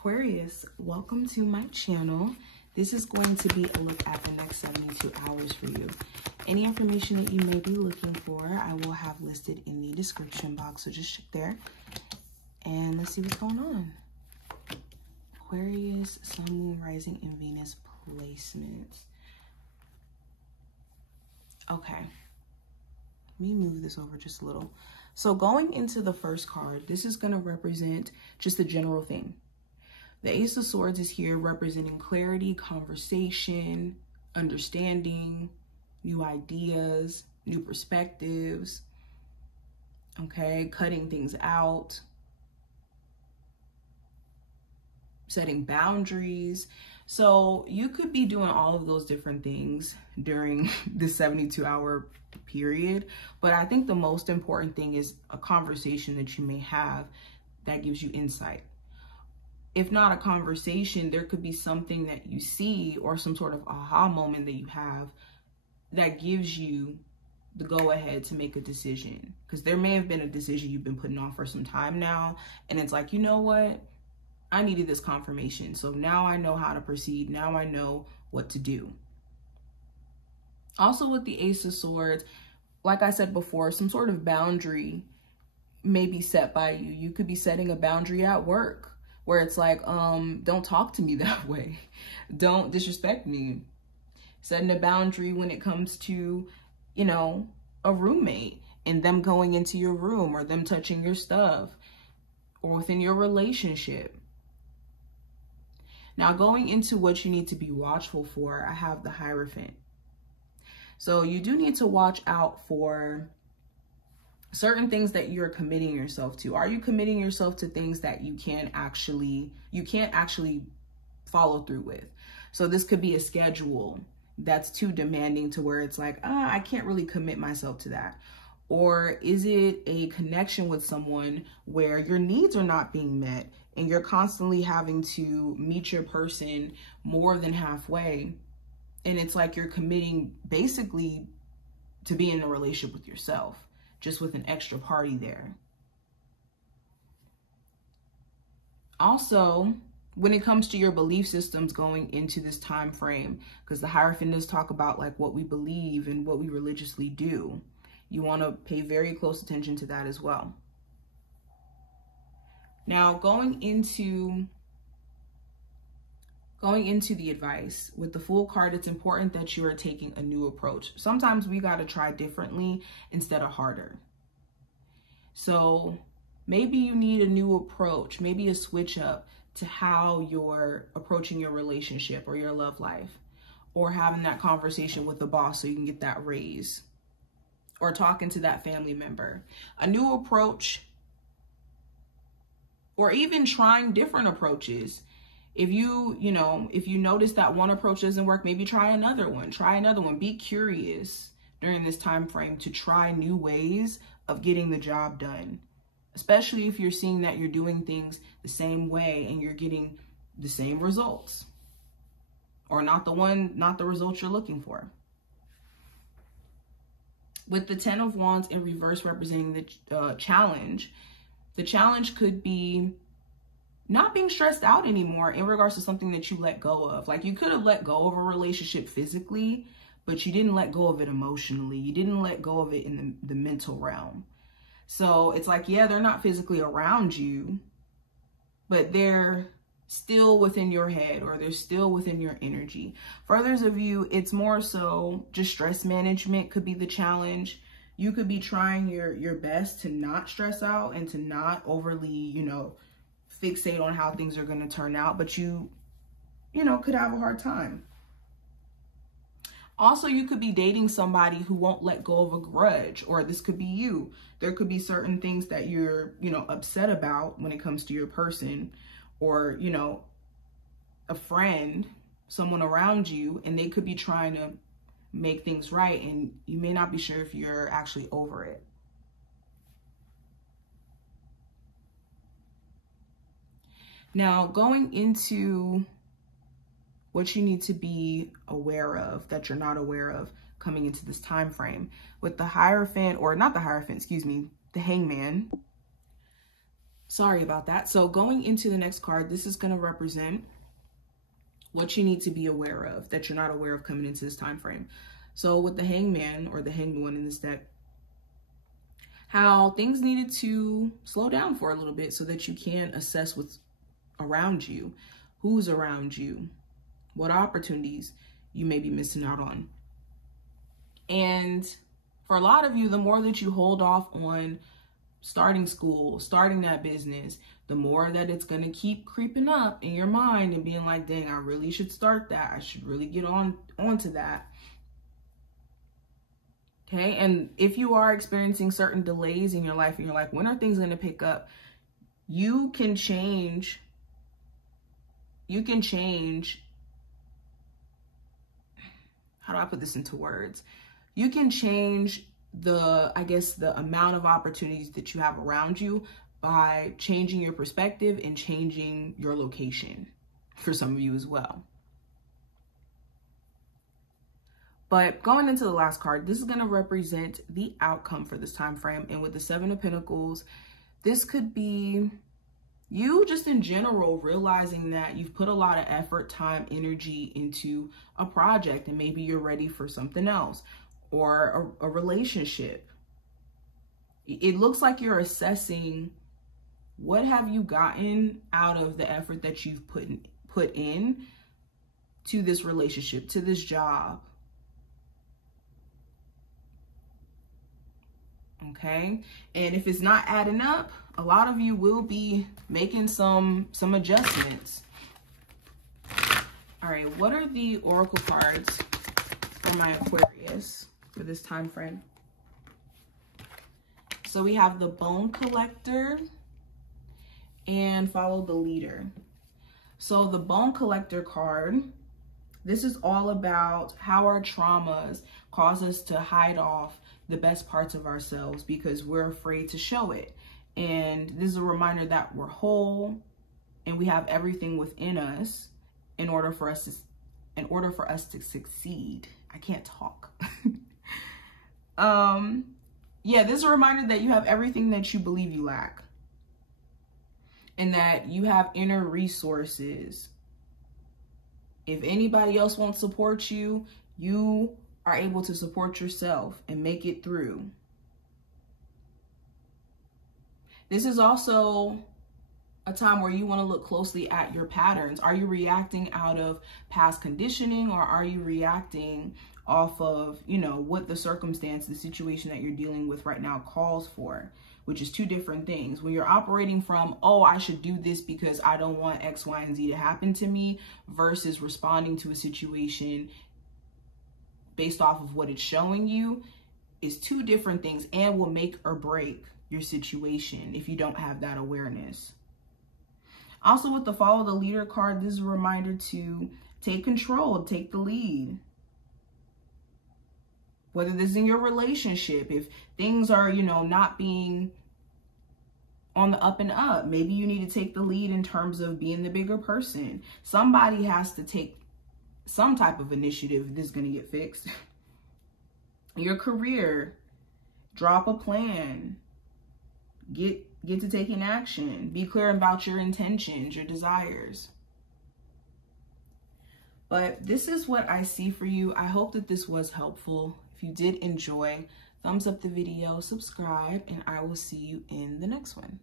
Aquarius, welcome to my channel. This is going to be a look at the next 72 hours for you. Any information that you may be looking for, I will have listed in the description box, so just check there. And let's see what's going on. Aquarius, Sun, Moon, Rising, and Venus placements. Okay. Let me move this over just a little. So going into the first card, this is going to represent just the general thing. The Ace of Swords is here representing clarity, conversation, understanding, new ideas, new perspectives, okay, cutting things out, setting boundaries. So you could be doing all of those different things during this 72-hour period. But I think the most important thing is a conversation that you may have that gives you insight. If not a conversation, there could be something that you see or some sort of aha moment that you have that gives you the go ahead to make a decision. Because there may have been a decision you've been putting off for some time now. And it's like, you know what? I needed this confirmation. So now I know how to proceed. Now I know what to do. Also with the Ace of Swords, like I said before, some sort of boundary may be set by you. You could be setting a boundary at work where it's like, don't talk to me that way. Don't disrespect me. Setting a boundary when it comes to, you know, a roommate and them going into your room or them touching your stuff or within your relationship. Now, going into what you need to be watchful for, I have the Hierophant. So you do need to watch out for certain things that you're committing yourself to. Are you committing yourself to things that you can't actually follow through with? So this could be a schedule that's too demanding to where it's like, I can't really commit myself to that. Or is it a connection with someone where your needs are not being met and you're constantly having to meet your person more than halfway? And it's like you're committing basically to be in a relationship with yourself, just with an extra party there. Also, when it comes to your belief systems going into this time frame, because the Hierophant does talk about like what we believe and what we religiously do, you want to pay very close attention to that as well. Now, going into the advice, with the Fool card, it's important that you are taking a new approach. Sometimes we got to try differently instead of harder. So maybe you need a new approach, maybe a switch up to how you're approaching your relationship or your love life, or having that conversation with the boss so you can get that raise, or talking to that family member. A new approach, or even trying different approaches. If you notice that one approach doesn't work, maybe try another one. Be curious during this time frame to try new ways of getting the job done, especially if you're seeing that you're doing things the same way and you're getting the same results, or not the results you're looking for. With the Ten of Wands in reverse representing the challenge could be not being stressed out anymore in regards to something that you let go of. Like, you could have let go of a relationship physically, but you didn't let go of it emotionally. You didn't let go of it in the mental realm. So it's like, yeah, they're not physically around you, but they're still within your head, or they're still within your energy. For others of you, it's more so just stress management could be the challenge. You could be trying your best to not stress out and to not overly, fixate on how things are going to turn out, but you could have a hard time. Also, you could be dating somebody who won't let go of a grudge, or this could be you. There could be certain things that you're, upset about when it comes to your person, or, a friend, someone around you, and they could be trying to make things right, and you may not be sure if you're actually over it. Now, going into what you need to be aware of that you're not aware of coming into this time frame, with the Hierophant, or not the Hierophant, excuse me, the Hangman. Sorry about that. So going into the next card, this is going to represent what you need to be aware of that you're not aware of coming into this time frame. So with the Hangman or the Hanged One in this deck, how things needed to slow down for a little bit so that you can assess what's around you, who's around you, what opportunities you may be missing out on. And for a lot of you, the more that you hold off on starting school, starting that business, the more that it's going to keep creeping up in your mind and being like, dang, I really should start that. I should really get onto that. Okay. And if you are experiencing certain delays in your life and you're like, when are things going to pick up? You can change. How do I put this into words? You can change the amount of opportunities that you have around you by changing your perspective and changing your location for some of you as well. But going into the last card, this is going to represent the outcome for this time frame. And with the Seven of Pentacles, this could be you just in general realizing that you've put a lot of effort, time, energy into a project, and maybe you're ready for something else or a relationship. It looks like you're assessing what have you gotten out of the effort that you've put in to this relationship, to this job. Okay. And if it's not adding up, a lot of you will be making some adjustments. All right. What are the oracle cards for my Aquarius for this time frame? So we have the Bone Collector and Follow the Leader. So the Bone Collector card, this is all about how our traumas cause us to hide off the best parts of ourselves because we're afraid to show it. And this is a reminder that we're whole and we have everything within us in order for us to succeed. I can't talk. Yeah, this is a reminder that you have everything that you believe you lack and that you have inner resources. If anybody else won't support you, you are able to support yourself and make it through. This is also a time where you want to look closely at your patterns. Are you reacting out of past conditioning, or are you reacting off of, what the circumstance, the situation that you're dealing with right now calls for, which is two different things. When you're operating from, oh, I should do this because I don't want X, Y, and Z to happen to me, versus responding to a situation based off of what it's showing you, is two different things and will make or break your situation if you don't have that awareness. Also, with the Follow the Leader card, this is a reminder to take control, take the lead. Whether this is in your relationship, if things are, not being on the up and up, maybe you need to take the lead in terms of being the bigger person. Somebody has to take some type of initiative if this is going to get fixed. Your career, drop a plan, get to taking action, be clear about your intentions, your desires. But this is what I see for you. I hope that this was helpful. If you did enjoy, thumbs up the video, subscribe, and I will see you in the next one.